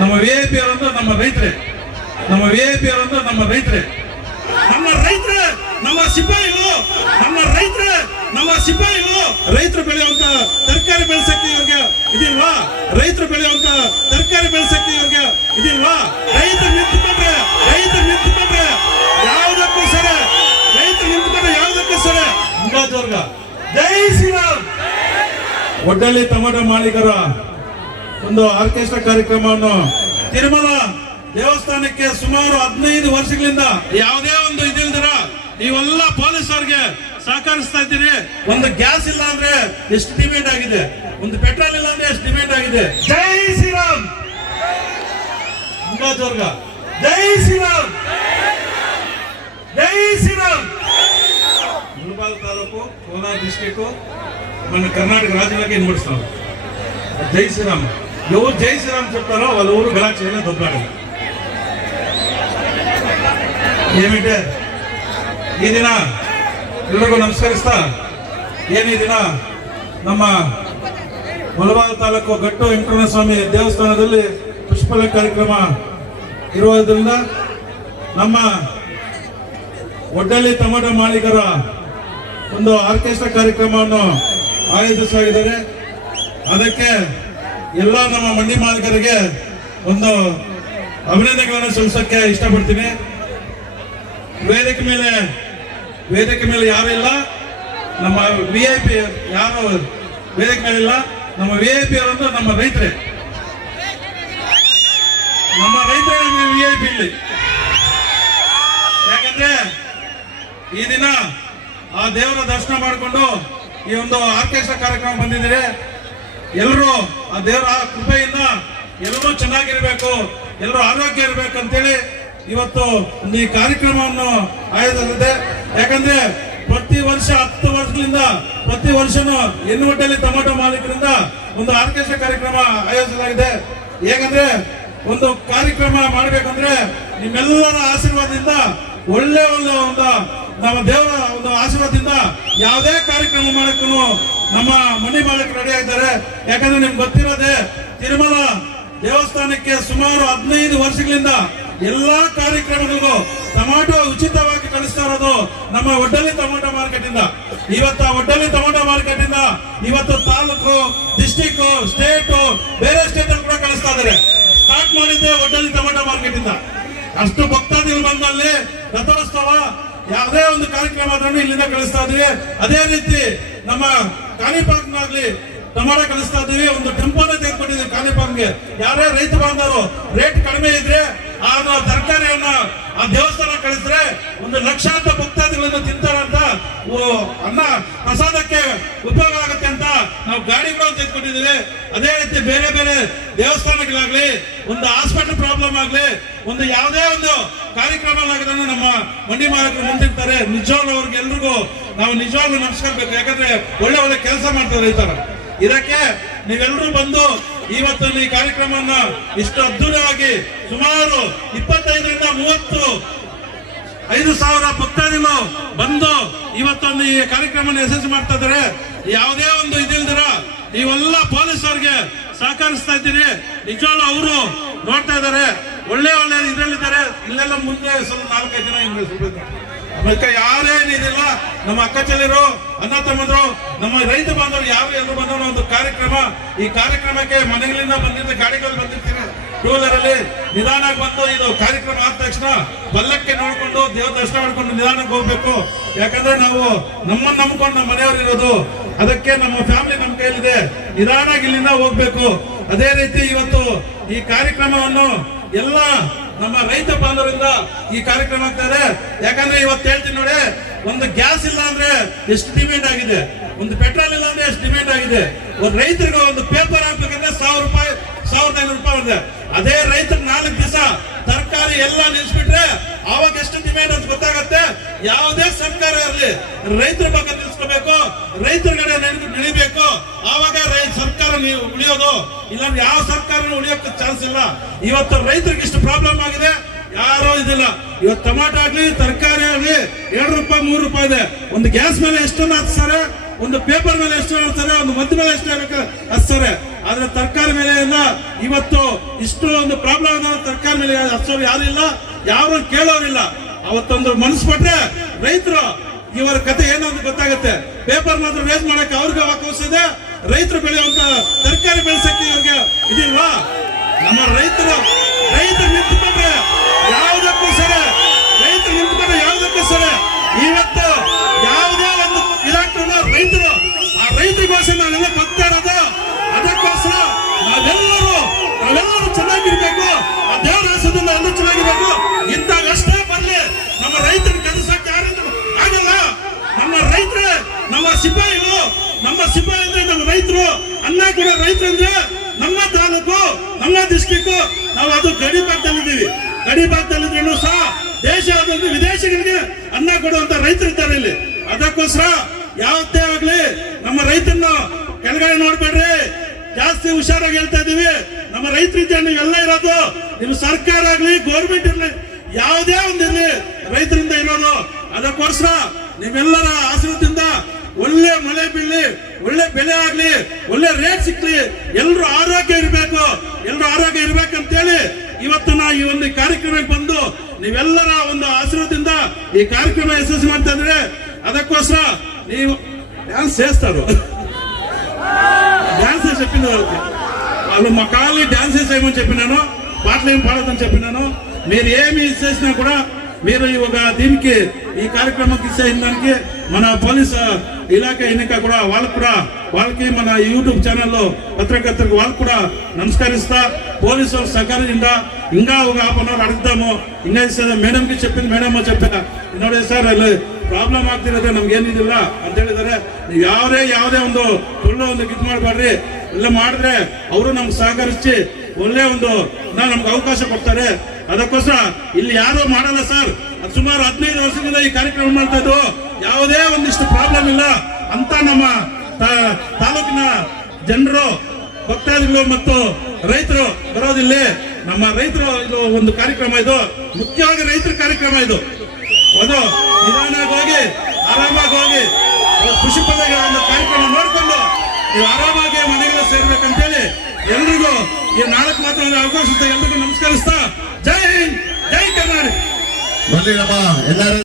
ನಮ್ಮ ವಿಐಪಿ ಅವರಂದ್ರೆ ನಮ್ಮ ರೈತರೇ, ನಮ್ಮ ವಿಐಪಿ ಅವರಂದ್ರೆ ನಮ್ಮ ರೈತರೇ, ನಮ್ಮ ರೈತರೇ, ನಮ್ಮ ಸಿಪಾಯಿಗಳು, ನಮ್ಮ ರೈತರೇ, ನಮ್ಮ ಸಿಪಾಯಿಗಳು. ರೈತರು ಬೆಳೆಯುವಂತ ತರಕಾರಿ ಬೆಳೆಸಕ್ಕೆ ಇವ್ರಿಗೆ ಇದಿಲ್ವಾ? ರೈತರು ಬೆಳೆಯುವಂತ ತರಕಾರಿ ಬೆಳೆಸಕ್ಕೆ ಇವ್ರಿಗೆ ಇದಿಲ್ವಾ? ರೈತರು ನಿಂತ್ಕೊಂಡ್ರೆ ಯಾವುದಕ್ಕೂ ಸರಿ, ರೈತರು ನಿಂತ್ಕೊಂಡ್ರೆ ಯಾವುದಕ್ಕೂ ಸರಿ. ಮುಂಗಾದವರ್ಗ ಜೈ ಶ್ರೀರಾಮ್. ಒಡ್ಡಳ್ಳಿ ಟೊಮೆಟೊ ಮಾಲೀಕರ ಒಂದು ಆರ್ಕೆಸ್ಟ್ರಾ ಕಾರ್ಯಕ್ರಮವನ್ನು ತಿರುಮಲ ದೇವಸ್ಥಾನಕ್ಕೆ ಸುಮಾರು 15 ವರ್ಷಗಳಿಂದ ಯಾವುದೇ ಒಂದು ಇದಿಲ್ದಿರ ನೀವೆಲ್ಲ ಪೊಲೀಸರಿಗೆ ಸಹಕರಿಸ್ತಾ ಇದ್ದೀರಿ. ಒಂದು ಗ್ಯಾಸ್ ಇಲ್ಲ ಅಂದ್ರೆ ಎಷ್ಟು ಡಿಮ್ಯಾಂಡ್ ಆಗಿದೆ, ಒಂದು ಪೆಟ್ರೋಲ್ ಇಲ್ಲ ಅಂದ್ರೆ ಎಷ್ಟು ಡಿಮ್ಯಾಂಡ್ ಆಗಿದೆ. ಜೈ ಶ್ರೀರಾಮ್. ಮುಂಗಾದವರ್ಗ ಜೈ ಶ್ರೀರಾಮ್, ಜೈ ಶ್ರೀರಾಮ್. ಮುಳಬಾಗ ತಾಲೂಕು, ಕೋಲಾರ ಡಿಸ್ಟಿಕ್, మన కర్ణాటక రాజ్యాలకి ఇన్వడిస్తాం. జై శ్రీరామ్. ఎవరు జై శ్రీరామ్ చెప్తారో వాళ్ళ ఊరు గలా చేయలే దొబ్బాడు. ఏమిటే ఈ ದಿನ ಎಲ್ಲರಿಗೂ ನಮಸ್ಕರಿಸ್ತಾ, ಏನು ಈ ದಿನ ನಮ್ಮ ಮುಳಬಾಗ ತಾಲೂಕು ಗಟ್ಟು ವೆಂಕಟರಮಣ ಸ್ವಾಮಿ ದೇವಸ್ಥಾನದಲ್ಲಿ ಪುಷ್ಪಲ ಕಾರ್ಯಕ್ರಮ ಇರುವುದರಿಂದ ನಮ್ಮ ಒಡ್ಡಳ್ಳಿ ಟೊಮೆಟೊ ಮಾಲೀಕರ ಒಂದು ಆರ್ಕೆಸ್ಟ್ರಾ ಕಾರ್ಯಕ್ರಮವನ್ನು ಆಯೋಜಿಸಿದ್ದಾರೆ. ಅದಕ್ಕೆ ಎಲ್ಲ ನಮ್ಮ ಮಂಡಿ ಮಾಲೀಕರಿಗೆ ಒಂದು ಅಭಿನಂದನೆಗಳನ್ನು ಸಲ್ಲಿಸಕ್ಕೆ ಇಷ್ಟಪಡ್ತೀನಿ. ವೇದಿಕೆ ಮೇಲೆ ಯಾರಿಲ್ಲ, ನಮ್ಮ ವಿಐಪಿ ಯಾರು ವೇದಿಕೆ ಮೇಲೆ ಇಲ್ಲ. ನಮ್ಮ ವಿಐಪಿ ಅವರಂದ್ರೆ ನಮ್ಮ ರೈತರೇ, ನಮಗೆ ವಿಐಪಿ ಇಲ್ಲಿ. ಯಾಕಂದ್ರೆ ಈ ದಿನ ಆ ದೇವರ ದರ್ಶನ ಮಾಡಿಕೊಂಡು ಈ ಒಂದು ಆರ್ಕೆಸ್ಟ್ರಾ ಕಾರ್ಯಕ್ರಮ ಬಂದಿದ್ದೀರಿ. ಎಲ್ಲರೂ ಆ ದೇವರ ಕೃಪೆಯಿಂದ ಎಲ್ಲರೂ ಚೆನ್ನಾಗಿರ್ಬೇಕು, ಎಲ್ಲರೂ ಆರೋಗ್ಯ ಇರಬೇಕು ಅಂತೇಳಿ ಇವತ್ತು ಒಂದು ಈ ಕಾರ್ಯಕ್ರಮವನ್ನು ಆಯೋಜಿಸಿದೆ. ಯಾಕಂದ್ರೆ ಪ್ರತಿ ವರ್ಷ 10 ವರ್ಷಗಳಿಂದ ಪ್ರತಿ ವರ್ಷನೂ ಎನ್ನುವಟ್ಟಲ್ಲಿ ಟೊಮೆಟೊ ಮಾಲೀಕರಿಂದ ಒಂದು ಆರ್ಕೆಸ್ಟ್ರಾ ಕಾರ್ಯಕ್ರಮ ಆಯೋಜಿಸಲಾಗಿದೆ. ಹೇಗಂದ್ರೆ ಒಂದು ಕಾರ್ಯಕ್ರಮ ಮಾಡಬೇಕಂದ್ರೆ ನಿಮ್ಮೆಲ್ಲರ ಆಶೀರ್ವಾದದಿಂದ ಒಳ್ಳೆ ಒಂದು ನಮ್ಮ ದೇವರ ಒಂದು ಆಶೀರ್ವಾದದಿಂದ ಯಾವುದೇ ಕಾರ್ಯಕ್ರಮ ಮಾಡಕ್ಕೂ ನಮ್ಮ ಮಂಡಿ ಮಾಲೀಕರು ರೆಡಿ ಆಗಿದ್ದಾರೆ. ಯಾಕಂದ್ರೆ ನಿಮ್ಗೆ ಗೊತ್ತಿರೋದೆ, ತಿರುಮಲ ದೇವಸ್ಥಾನಕ್ಕೆ ಸುಮಾರು 15 ವರ್ಷಗಳಿಂದ ಎಲ್ಲಾ ಕಾರ್ಯಕ್ರಮಗಳಿಗೂ ಟೊಮಾಟೊ ಉಚಿತವಾಗಿ ಕಳಿಸ್ತಾ ಇರೋದು ನಮ್ಮ ಒಡ್ಡಳ್ಳಿ ಟೊಮೆಟೊ ಮಾರ್ಕೆಟ್ ಇಂದ. ಇವತ್ತು ಒಡ್ಡಳ್ಳಿ ಟೊಮೆಟೊ ಮಾರ್ಕೆಟ್ ಇಂದ ಇವತ್ತು ತಾಲೂಕು, ಡಿಸ್ಟಿಕ್, ಸ್ಟೇಟ್, ಬೇರೆ ಸ್ಟೇಟ್ ಅಲ್ಲಿ ಕೂಡ ಕಳಿಸ್ತಾ ಇದ್ದಾರೆ. ಸ್ಟಾರ್ಟ್ ಮಾಡಿದ್ದೆ ಒಡ್ಡಳ್ಳಿ ಟೊಮೆಟೊ ಮಾರ್ಕೆಟ್ ಇಂದ. ಅಷ್ಟು ಭಕ್ತಾದಿಗಳು ಬಂದಲ್ಲಿ ರಥೋತ್ಸವ ಯಾವುದೇ ಒಂದು ಕಾರ್ಯಕ್ರಮ ಆದ್ರೂ ಇಲ್ಲಿಂದ ಕಳಿಸ್ತಾ ಇದೀವಿ. ಅದೇ ರೀತಿ ನಮ್ಮ ಕಾಣಿಪಾಕ್ನಾಗ್ಲಿ ಟೊಮಾಟೊ ಕಳಿಸ್ತಾ ಇದೀವಿ. ಒಂದು ಟೆಂಪೋನ ತೆಗೆದುಕೊಂಡಿದ್ದೀವಿ ಕಾಣಿಪಾಕ್ಗೆ. ಯಾರೇ ರೈತ ಬಾಂಧವರು ರೇಟ್ ಕಡಿಮೆ ಇದ್ರೆ ಆ ತರಕಾರಿಯನ್ನ ಆ ದೇವಸ್ಥಾನ ಕಳಿಸಿದ್ರೆ ಒಂದು ಲಕ್ಷಾಂತರ ಭಕ್ತಾದಿಗಳನ್ನು ತಿಂತಾರಂತ, ಅನ್ನ ಪ್ರಸಾದಕ್ಕೆ ಉಪಯೋಗ ಆಗುತ್ತೆ ಅಂತ ನಾವು ಗಾಡಿಗಳನ್ನು ತೆಗೆದುಕೊಂಡಿದ್ದೀವಿ. ಅದೇ ರೀತಿ ಬೇರೆ ಬೇರೆ ದೇವಸ್ಥಾನಗಳಾಗ್ಲಿ, ಒಂದು ಹಾಸ್ಪಿಟಲ್ ಪ್ರಾಬ್ಲಮ್ ಆಗ್ಲಿ, ಒಂದು ಯಾವುದೇ ಒಂದು ಕಾರ್ಯಕ್ರಮ ಆಗದನ್ನು ನಮ್ಮ ಮಂಡಿ ಮಾಲೀಕರು ಮುಂದಿರ್ತಾರೆ. ನಿಜವಾಗ್ಲೂ ಅವ್ರಿಗೆ ಎಲ್ರಿಗೂ ನಾವು ನಿಜವಾಗ್ಲೂ ನಮಸ್ಕರಿಸಬೇಕು. ಯಾಕಂದ್ರೆ ಒಳ್ಳೆ ಕೆಲಸ ಮಾಡ್ತಾರೆ ರೈತರ. ಇದಕ್ಕೆ ನೀವೆಲ್ಲರೂ ಬಂದು ಇವತ್ತು ಈ ಕಾರ್ಯಕ್ರಮವನ್ನ ಇಷ್ಟು ಅದ್ಭುತವಾಗಿ ಸುಮಾರು 25ರಿಂದ 35,000 ಭಕ್ತಾದಿಗಳು ಬಂದು ಇವತ್ತೊಂದು ಈ ಕಾರ್ಯಕ್ರಮ ಯಶಸ್ವಿ ಮಾಡ್ತಾ ಇದ್ದಾರೆ. ಯಾವುದೇ ಒಂದು ಇದಿಲ್ದಿರ ನೀವೆಲ್ಲ ಪೊಲೀಸರಿಗೆ ಸಹಕರಿಸ್ತಾ ಇದ್ದೀರಿ. ನಿಜವಾಗ್ಲೂ ಅವರು ನೋಡ್ತಾ ಇದ್ದಾರೆ, ಒಳ್ಳೆ ಇದ್ರಲ್ಲಿದ್ದಾರೆ. ಇಲ್ಲೆಲ್ಲ ಮುಂದೆ ಸ್ವಲ್ಪ 4-5 ಜನ ಹಿಂಗೆ ಯಾರೇನಿದಿಲ್ಲ, ನಮ್ಮ ಅಕ್ಕ ಚೆಲ್ಲರು, ಅಣ್ಣ ತಮ್ಮಂದ್ರು, ನಮ್ಮ ರೈತ ಬಾಂಧವರು ಯಾರು ಎಲ್ಲರೂ ಬಂದ ಒಂದು ಕಾರ್ಯಕ್ರಮ. ಈ ಕಾರ್ಯಕ್ರಮಕ್ಕೆ ಮನೆಗಳಿಂದ ಬಂದಿದ್ದ ಗಾಡಿಗಳು ಬಂದಿರ್ತೀವಿ, 2 ವೀಲರ್ ಅಲ್ಲಿ ನಿಧಾನಕ್ಕೆ ಬಂದು ಇದು ಕಾರ್ಯಕ್ರಮ ಆದ ತಕ್ಷಣ ಪಲ್ಲಕ್ಕೆ ನೋಡ್ಕೊಂಡು ದೇವ್ರ ದರ್ಶನ ಮಾಡ್ಕೊಂಡು ನಿಧಾನಕ್ಕೆ ಹೋಗ್ಬೇಕು. ಯಾಕಂದ್ರೆ ನಾವು ನಮ್ಮನ್ನ ನಂಬ್ಕೊಂಡು ನಮ್ಮ ಮನೆಯವರು ಇರೋದು, ಅದಕ್ಕೆ ನಮ್ಮ ಫ್ಯಾಮಿಲಿ ನಮ್ಮ ಕೈಲಿದೆ. ನಿಧಾನಾಗಿ ಇಲ್ಲಿಂದ ಹೋಗ್ಬೇಕು. ಅದೇ ರೀತಿ ಇವತ್ತು ಈ ಕಾರ್ಯಕ್ರಮವನ್ನು ಎಲ್ಲ ನಮ್ಮ ರೈತ ಬಾಂಧವರಿಂದ ಈ ಕಾರ್ಯಕ್ರಮ ಆಗ್ತಾರೆ. ಯಾಕಂದ್ರೆ ಇವತ್ತು ಹೇಳ್ತೀನಿ ನೋಡಿ, ಒಂದು ಗ್ಯಾಸ್ ಇಲ್ಲ ಅಂದ್ರೆ ಎಷ್ಟು ಡಿಮ್ಯಾಂಡ್ ಆಗಿದೆ, ಒಂದು ಪೆಟ್ರೋಲ್ ಇಲ್ಲ ಅಂದ್ರೆ ಎಷ್ಟು ಡಿಮ್ಯಾಂಡ್ ಆಗಿದೆ. ಒಂದು ರೈತರಿಗೆ ಒಂದು ಪೇಪರ್ ಹಾಕ್ಬೇಕಂದ್ರೆ 1,000 ರೂಪಾಯಿ, 1,500 ರೂಪಾಯಿ ಇದೆ. ಅದೇ ರೈತರು 4 ದಿವಸ ತರಕಾರಿ ಎಲ್ಲ ನಿಲ್ಸ್ಬಿಟ್ರೆ ಅವಾಗ ಎಷ್ಟು ಡಿಮ್ಯಾಂಡ್ ಅಂತ ಗೊತ್ತಾಗತ್ತೆ. ಯಾವುದೇ ಸರ್ಕಾರ ಇರಲಿ ರೈತರ ಬಗ್ಗೆ ನಿಲ್ಸ್ಕೋಬೇಕು, ರೈತರ ಕಡೆ ನಿಳಿಬೇಕು. ಆವಾಗ ಸರ್ಕಾರ ನೀವು ಉಳಿಯೋದು, ಇಲ್ಲಾಂದ್ರೆ ಯಾವ ಸರ್ಕಾರನೂ ಉಳಿಯೋಕೆ ಚಾನ್ಸ್ ಇಲ್ಲ. ಇವತ್ತು ರೈತರಿಗೆ ಇಷ್ಟು ಪ್ರಾಬ್ಲಮ್ ಆಗಿದೆ, ಯಾರೋ ಇದಿಲ್ಲ. ಇವತ್ತು ಟೊಮಾಟೊ ಆಗ್ಲಿ, ತರಕಾರಿ ಆಗ್ಲಿ 2 ರೂಪಾಯಿ 3 ರೂಪಾಯಿ ಇದೆ. ಒಂದು ಗ್ಯಾಸ್ ಮೇಲೆ ಎಷ್ಟೊಂದು ಹಚ್ತಾರೆ, ಒಂದು ಪೇಪರ್ ಮೇಲೆ ಎಷ್ಟು ಹೇಳ್ತಾರೆ, ಒಂದು ಮದ್ದು ಮೇಲೆ ಎಷ್ಟು ಹಚ್ತಾರೆ. ಆದ್ರೆ ತರಕಾರಿ ಬೆಲೆಯಿಂದ ಇವತ್ತು ಇಷ್ಟು ಒಂದು ಪ್ರಾಬ್ಲಮ್ ತರಕಾರಿ ಮೇಲೆ ಹಚ್ಚೋರು ಯಾರು ಇಲ್ಲ, ಯಾರು ಕೇಳೋರಿಲ್ಲ. ಅವತ್ತೊಂದು ಮನಸ್ಸು ಪಟ್ರೆ ರೈತರು ಇವರ ಕತೆ ಏನಂತ ಗೊತ್ತಾಗುತ್ತೆ. ಪೇಪರ್ ಮಾತ್ರ ರೇಸ್ ಮಾಡಕ್ಕೆ ಅವ್ರಿಗೆ ಅವಕಾಶ ಇದೆ, ರೈತರು ಬೆಳೆಯುವಂತ ತರಕಾರಿ ಬೆಳೆಸಕ್ಕೆ ಇವ್ರಿಗೆ ಇದಿಲ್ವಾ? ನಮ್ಮ ರೈತರು ನಿಂತ್ಕೊಂಡ್ರೆ ಯಾವುದಕ್ಕೂ ಸರಿ, ರೈತರು ನಿಂತ್ಕೊಂಡ್ರೆ ಯಾವುದಕ್ಕೂ ಸರಿ. ಇವತ್ತು ಯಾವುದೇ ಒಂದು ಇಲಾಖೆ ರೈತರು, ಆ ರೈತರಿಗೋಸ್ಕರ ನಾವೆಲ್ಲ ಬರ್ತಾ ಇರೋದು. ಅದಕ್ಕೋಸ್ಕರ ನಾವೆಲ್ಲರೂ ಚೆನ್ನಾಗಿರ್ಬೇಕು, ಆ ದೇವರ ಹೆಸರಿಂದ ಎಲ್ಲರೂ ಚೆನ್ನಾಗಿರ್ಬೇಕು. ಇಂತಾಗಷ್ಟೇ ಬರ್ಲಿ. ನಮ್ಮ ರೈತರು ಕನಸಕ್ಕೆ ಯಾರಾದ್ರೂ ಆಗಲ್ಲ. ನಮ್ಮ ರೈತರೇ ನಮ್ಮ ಸಿಪಾಯಿಗಳು, ನಮ್ಮ ಸಿಪಾಯಿ ಅಂದ್ರೆ ನಮ್ಮ ರೈತರು. ಅನ್ನ ಕೂಡ ರೈತರು ಅಂದ್ರೆ ನಮ್ಮ ತಾಲೂಕು, ನಮ್ಮ ಡಿಸ್ಟ್ರಿಕ್ಟ್, ನಾವು ಅದು ಗಡಿ ಭಾಗದಲ್ಲಿದ್ದೀವಿ. ಗಡಿ ಭಾಗದಲ್ಲಿದ್ರೂ ಸಹ ದೇಶಾದ್ಯಂತ ವಿದೇಶಗಳಿಗೆ ಅನ್ನ ಕೊಡುವಂತ ರೈತರು ಇದ್ದಾರೆ ಇಲ್ಲಿ. ಅದಕ್ಕೋಸ್ಕರ ಯಾವತ್ತೇ ಆಗ್ಲಿ ನಮ್ಮ ರೈತರನ್ನ ಕೆಳಗಡೆ ನೋಡ್ಬೇಡ್ರಿ, ಜಾಸ್ತಿ ಹುಷಾರಾಗಿ ಹೇಳ್ತಾ ಇದೀವಿ. ನಮ್ಮ ರೈತರಿದ್ದ ನೀವೆಲ್ಲ ಇರೋದು, ನಿಮ್ಮ ಸರ್ಕಾರ ಆಗ್ಲಿ ಗೌರ್ಮೆಂಟ್ ಇರ್ಲಿ, ಯಾವುದೇ ಒಂದಿರ್ಲಿ ರೈತರಿಂದ ಇರೋದು. ಅದಕ್ಕೋಸ್ಕರ ನೀವೆಲ್ಲರ ಆಶೀರ್ವಾದದಿಂದ ಒಳ್ಳೆ ಮಳೆ ಬೀಳಲಿ, ಒಳ್ಳೆ ಬೆಳೆ ಆಗ್ಲಿ, ಒಳ್ಳೆ ರೇಟ್ ಸಿಕ್ಲಿ, ಎಲ್ರು ಆರೋಗ್ಯ ಇರ್ಬೇಕಂತೇಳಿ ಇವತ್ತು ನಾ ಈ ಒಂದು ಕಾರ್ಯಕ್ರಮಕ್ಕೆ ಬಂದು ನೀವೆಲ್ಲರ ಒಂದು ಆಶೀರ್ವಾದದಿಂದ ಈ ಕಾರ್ಯಕ್ರಮ ಯಶಸ್ವಿ ಮಾಡ್ತಾ ಇದ್ರೆ. ಅದಕ್ಕೋಸ್ಕರ ನೀವು డ్యాన్స్ చేస్తారు, డ్యాన్స్ చెప్పిన వాళ్ళు మా ఖాళీ డ్యాన్స్ చేయమని చెప్పినాను, పాటలు ఏం పాడదని చెప్పినాను. మీరు ఏమి చేసినా కూడా మీరు ఒక దీనికి ఈ కార్యక్రమానికి ఇచ్చిన దానికి మన పోలీసు ఇలాఖ ఎన్నిక కూడా వాళ్ళకి మన యూట్యూబ్ ఛానల్లో పత్రికర్తలకు వాళ్ళకు కూడా నమస్కరిస్తా. పోలీసు సహకరించిందా ఇంకా ఒక హాఫ్ అన్ అవర్ ಅಡುತ್ತಾము. ఇంకా ಮೇಡಮ್ಗೆ చెప్పింది, ಮೇಡಮ್ చెప్పా ನೋಡಿ ಸರ್ ಅಲ್ಲಿ ಪ್ರಾಬ್ಲಮ್ ಆಗ್ತಿರೋದು ನಮ್ಗೆ ಏನಿದಿಲ್ಲ ಅಂತ ಹೇಳಿದಾರೆ. ನೀವು ಯಾವುದೇ ಒಂದು ಒಳ್ಳೆ ಒಂದು ಇದು ಮಾಡಬೇಡ್ರಿ, ಎಲ್ಲ ಮಾಡಿದ್ರೆ ಅವರು ನಮ್ಗೆ ಸಹಕರಿಸಿ ಒಳ್ಳೆ ಒಂದು ನಮ್ಗೆ ಅವಕಾಶ ಕೊಡ್ತಾರೆ. ಅದಕ್ಕೋಸ್ಕರ ಇಲ್ಲಿ ಯಾರು ಮಾಡಲ್ಲ ಸರ್. ಸುಮಾರು 15 ವರ್ಷದಿಂದ ಈ ಕಾರ್ಯಕ್ರಮ ಮಾಡ್ತಾ ಇದ್ದು ಯಾವುದೇ ಒಂದಿಷ್ಟು ಪ್ರಾಬ್ಲಮ್ ಇಲ್ಲ ಅಂತ ನಮ್ಮ ತಾಲೂಕಿನ ಜನರು, ಭಕ್ತಾದಿಗಳು ಮತ್ತು ರೈತರು ಬರೋದಿಲ್ಲ. ನಮ್ಮ ರೈತರು ಇದು ಒಂದು ಕಾರ್ಯಕ್ರಮ, ಇದು ಮುಖ್ಯವಾಗಿ ರೈತರ ಕಾರ್ಯಕ್ರಮ. ಇದು ಅದು ನಿಧಾನವಾಗಿ ಹೋಗಿ ಆರಾಮಾಗಿ ಹೋಗಿ ಖುಷಿ ಪಡೆದ ಒಂದು ಕಾರ್ಯಕ್ರಮ ನೋಡಿಕೊಂಡು ನೀವು ಆರಾಮಾಗಿ ಮನೆಗೆಲ್ಲ ಸೇರ್ಬೇಕಂತೇಳಿ ಎಲ್ರಿಗೂ ಈ 4 ಮಾತ್ರ ಅವಕಾಶ ಎಲ್ರಿಗೂ ನಮಸ್ಕರಿಸ್ತಾ. ಜೈ ಹಿಂದ್, ಜೈ ಕರ್ನಾಟಕ.